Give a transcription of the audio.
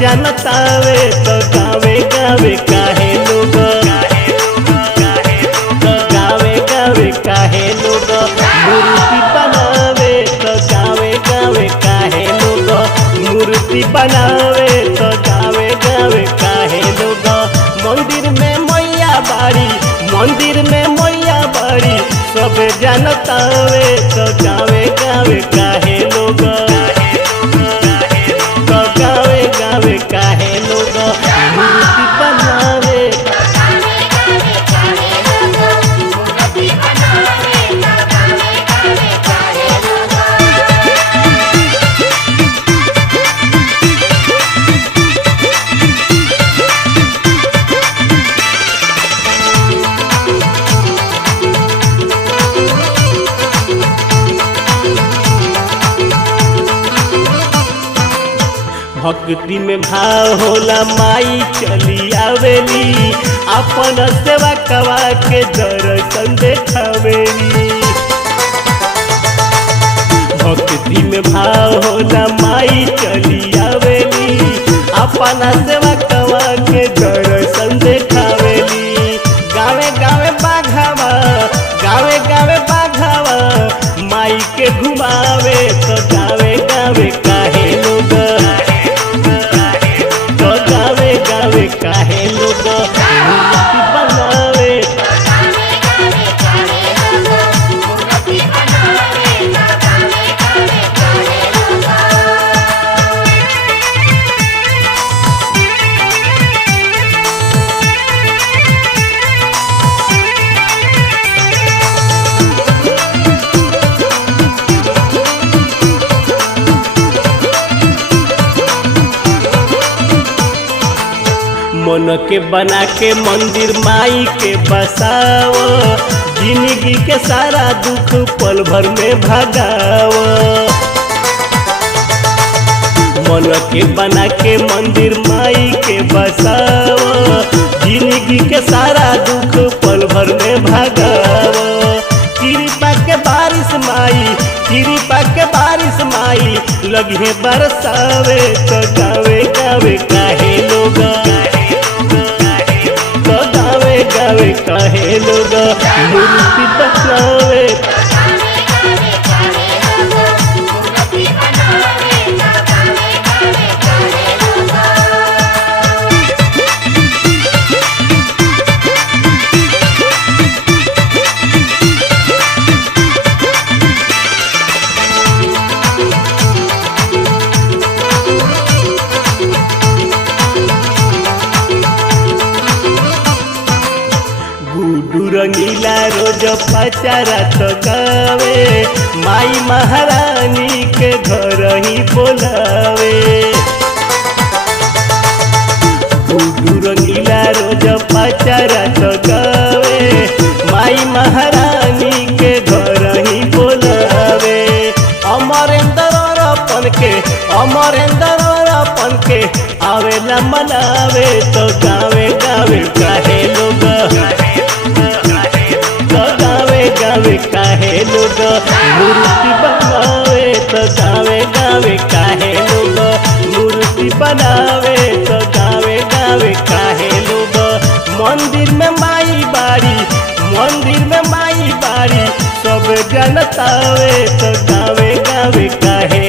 जनतावे तो गावे गावे काहे लोग गावे गावे काहे लोग मूर्ति बनावे तो गावे गावे काहे लोग मूर्ति बनावे तो गावे गावे काहे लोग मंदिर में मैया बाड़ी मंदिर में मैया बाड़ी सब जनतावे तो गावे गावे काहे लोग तो गावे गावे काहे लोग मूर्ति बनावे भक्ति में भाव होला माई चली आवेली अपन सेवा कवा के दर्शन देखावेली भक्ति में भाव होला माई चली आवेली अपन सेवा कवा के दर्शन देखावेली गावे गावे बाघावा गावे गावे बाघावा माई के घुमावे तो गावे गावे काहे लोग काहे लोग मूर्ति बनावे मन के बना के मंदिर माई के बसाव जिंदगी के सारा दुख पल भर में भगाव मन के बना के मंदिर माई के बसाव जिंदगी के सारा दुख पल भर में भगाव कृपा के बारिश माई कृपा के बारिश माई लगे बरसावे तो गावे गावे काहे लोग गावे काहे लोग मूर्ति बनावे रंगीला रोज पचारा तो गावे माई महारानी के घर ही बोलावे रंगीला रोज पचारा तो गावे माई महारानी के घर ही बोलावे अमरेंद्र अपन के आवेला मनावे तो गावे गावे काहे लोग गावे काहे लोग मूर्ति बनावे तो गावे गावे काहे लोग मूर्ति बनावे तो गावे गावे काहे लोग मंदिर में माई बाड़ी सब जनतावे तो गावे गावे काहे